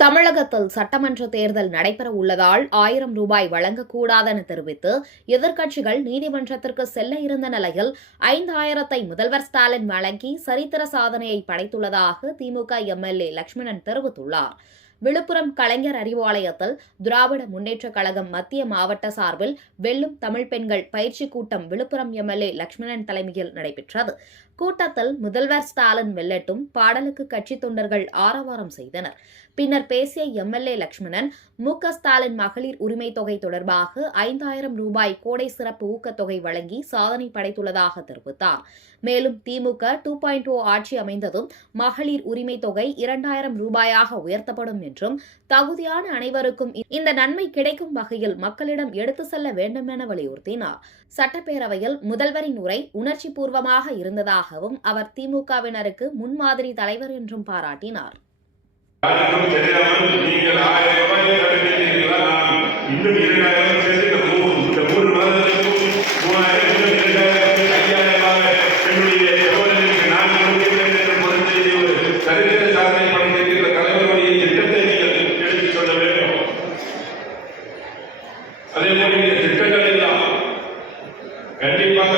தமிழகத்தில் சட்டமன்ற தேர்தல் நடைபெற உள்ளதால் 1000 ரூபாய் வழங்கக்கூடாதென தெரிவித்து எதிர்க்கட்சிகள் நீதிமன்றத்திற்கு செல்ல இருந்த நிலையில் 5000ஐ முதல்வர் ஸ்டாலின் வழங்கி சரித்திர சாதனையை படைத்துள்ளதாக திமுக எம்எல்ஏ லட்சுமணன் தெரிவித்துள்ளார். விழுப்புரம் கலைஞர் அறிவாலயத்தில் திராவிட முன்னேற்றக் கழகம் மத்திய மாவட்ட சார்பில் வெல்லும் தமிழ் பெண்கள் பயிற்சி கூட்டம் விழுப்புரம் எம்எல்ஏ லட்சுமணன் தலைமையில் நடைபெற்றது. கூட்டத்தில் முதல்வர் ஸ்டாலின் வெல்லட்டும் பாடலுக்கு கட்சித் தொண்டர்கள் ஆரவாரம் செய்தனர். பின்னர் பேசிய எம்எல்ஏ லட்சுமணன் ஸ்டாலின் மகளிர் உரிமை தொகை தொடர்பாக 5000 ரூபாய் கோடை சிறப்பு ஊக்கத்தொகை வழங்கி சாதனை படைத்துள்ளதாக தெரிவித்தார். மேலும் திமுக 2.0 ஆட்சி அமைந்ததும் மகளிர் உரிமை தொகை 2000 ரூபாயாக உயர்த்தப்படும் என்றும் தகுதியான அனைவருக்கும் இந்த நன்மை கிடைக்கும் வகையில் மக்களிடம் எடுத்து செல்ல வேண்டும் என வலியுறுத்தினார். சட்டப்பேரவையில் முதல்வரின் உரை உணர்ச்சி பூர்வமாக இருந்ததாகவும் அவர் திமுகவினருக்கு முன்மாதிரி தலைவர் என்றும் பாராட்டினார். அதே மாதிரி திட்டங்கள் எல்லாம் கண்டிப்பாக